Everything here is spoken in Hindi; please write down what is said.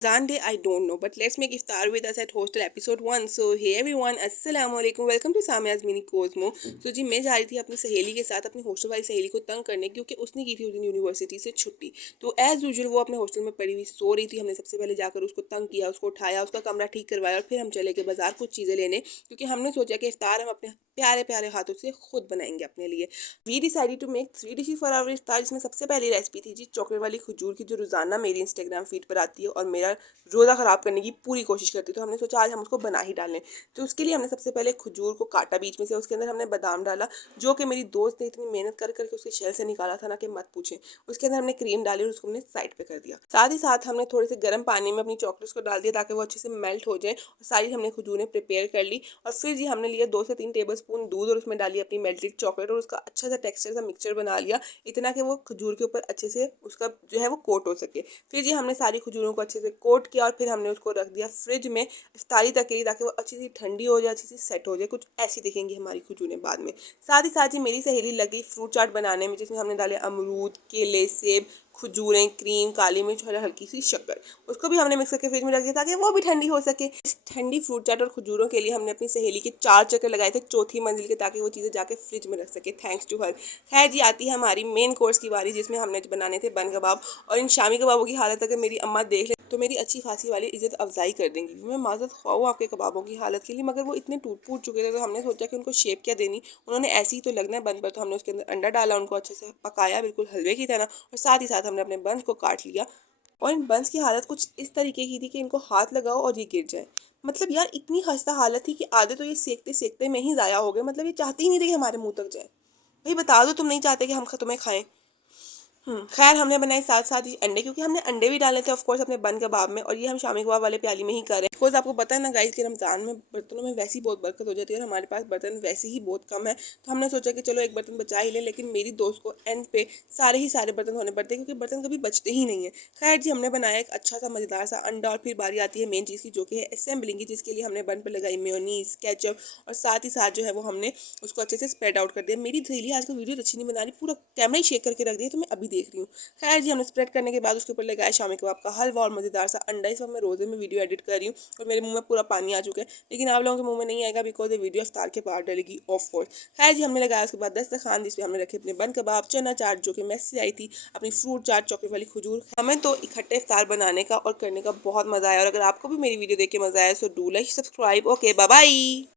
Day, I don't know, but let's make iftar with us at hostel episode 1. So hey everyone, assalamu alaikum, welcome to Samia's mini Cosmo. So जी मैं जा रही थी अपनी सहेली के साथ अपनी हॉस्टल वाली सहेली को तंग करने, क्योंकि उसने की थी उस दिन यूनिवर्सिटी से छुट्टी। तो एज यूजुअल वो अपने हॉस्टल में पड़ी हुई सो रही थी। हमने सबसे पहले जाकर उसको तंग किया, उसको उठाया, उसका कमरा ठीक करवाया और फिर हम चले गए बाजार कुछ चीज़ें लेने, क्योंकि हमने सोचा कि इफ्तार हम अपने प्यारे प्यारे हाथों से खुद बनाएंगे अपने लिए। We decided to make 3 dishes for our इफ्तार, जिसमें सबसे पहली रेसिपी थी जी चॉकलेट वाली खजूर की, जो रोजाना मेरी इंस्टाग्राम फीड पर आती है और मेरा रोज़ा ख़राब करने की पूरी कोशिश करती है। तो हमने सोचा आज हम उसको बना ही डालें। तो उसके लिए हमने सबसे पहले खजूर को काटा बीच में से, उसके अंदर हमने बादाम डाला, जो कि मेरी दोस्त ने इतनी मेहनत कर करके उसके शेल से निकाला था ना कि मत पूछें। उसके अंदर हमने क्रीम डाली और उसको हमने साइड पे कर दिया। साथ ही साथ हमने थोड़े से गर्म पानी में अपनी चॉकलेट्स को डाल दिया ताकि वो अच्छे से मेल्ट हो जाए, और सारी हमने खजूरें प्रिपेयर कर ली। और फिर जी हमने लिया 2 से 3 टेबल स्पून दूध और उसमें डाली अपनी मेल्टेड चॉकलेट और उसका अच्छा सा टेक्सचर सा मिक्सचर बना लिया, इतना कि वो खजूर के ऊपर अच्छे से उसका जो है वो कोट हो सके। फिर जी हमने सारी खजूरों को अच्छे से कोट किया और फिर हमने उसको रख दिया फ्रिज में इफ्तारी तक के लिए, ताकि वो अच्छी सी ठंडी हो जाए, अच्छी सी सेट हो जाए। कुछ ऐसी दिखेंगी हमारी खजूरें बाद में। साथ ही साथ ही मेरी सहेली लगी फ्रूट चाट बनाने में, जिसमें हमने डाले अमरूद, केले, सेब, खजूरें, क्रीम, काली मिर्च और हल्की सी शक्कर। उसको भी हमने मिक्स करके फ्रिज में रख दिया ताकि वो भी ठंडी हो सके। इस ठंडी फ्रूट चाट और खजूरों के लिए हमने अपनी सहेली के 4 चक्कर लगाए थे चौथी मंजिल के, ताकि वो चीज़ें जाके फ्रिज में रख सके। Thanks to her. खैर जी आती है हमारी मेन कोर्स की बारी, जिसमें हमने बनाने थे बन कबाब। और इन शामी कबाबों की हालत अगर मेरी अम्मा देख ले तो मेरी अच्छी खासी वाली इज्जत अफजाई कर देंगी। मैं माजरत ख्वाह हूँ आपके कबाबों की हालत के लिए, मगर वो इतने टूट फूट चुके थे तो हमने सोचा कि उनको शेप क्या देनी, उन्होंने ऐसे ही तो लगना है बन पर। तो हमने उसके अंदर अंडा डाला, उनको अच्छे से पकाया बिल्कुल हलवे की तरह, और साथ ही साथ हमने अपने बंस को काट लिया। और इन बंस की हालत कुछ इस तरीके की थी कि इनको हाथ लगाओ और ये गिर जाए। मतलब यार इतनी खस्ता हालत थी कि आधे तो ये सेकते सेकते में ही ज़ाया हो गए। मतलब ये चाहते ही नहीं थे कि हमारे मुंह तक जाए। भाई बता दो तुम नहीं चाहते कि हम तुम्हें खाएं। खैर हमने बनाए साथ साथ ही अंडे, क्योंकि हमने अंडे भी डाले थे ऑफ कोर्स अपने बन कबाब में, और ये हम शामी कबाब वाले प्याली में ही कर रहे हैं। ऑफ कोर्स आपको पता है ना गाइस कि रमज़ान में बर्तनों में वैसी बहुत बरकत हो जाती है और हमारे पास बर्तन वैसे ही बहुत कम है। तो हमने सोचा कि चलो एक बर्तन बचा ही ले, लेकिन मेरी दोस्त को एंड पे सारे ही सारे बर्तन धोने पड़ते हैं, क्योंकि बर्तन कभी बचते ही नहीं है। खैर जी हमने बनाया एक अच्छा सा मज़ेदार सा अंडा, और फिर बारी आती है मेन चीज़ की, जो कि है असेंबलिंग की, जिसके लिए हमने बन पर लगाई मेयोनीज, केचप, और साथ ही साथ जो है वो हमने उसको अच्छे से स्प्रेड आउट कर दिया। मेरी सहेली आजकल वीडियो अच्छी नहीं बना रही, पूरा कैमरा ही शेक करके रख दिया, तो मैं अभी देख रही हूँ। खैर जी हमने स्प्रेड करने के बाद उसके ऊपर लगाया शामी कबाब का हलवा और मज़ेदार सा अंडा। इस वक्त मैं रोज़े में वीडियो एडिट कर रही हूँ और मेरे मुंह में पूरा पानी आ चुका है, लेकिन आप लोगों के मुंह में नहीं आएगा बिकॉज ये वीडियो इफ्तार के बाद डलेगी ऑफ कोर्स। खैर जी हमने लगाया उसके बाद दस्तरखान, जिसमें हमने रखे अपने बन कबाब, चना चाट जो कि मेस से आई थी, अपनी फ्रूट चाट, चॉकलेट वाली खजूर। हमें तो इकट्ठे इफ्तार बनाने का और करने का बहुत मज़ा आया, और अगर आपको भी मेरी वीडियो देख के मज़ा आया so do like subscribe. Okay bye bye.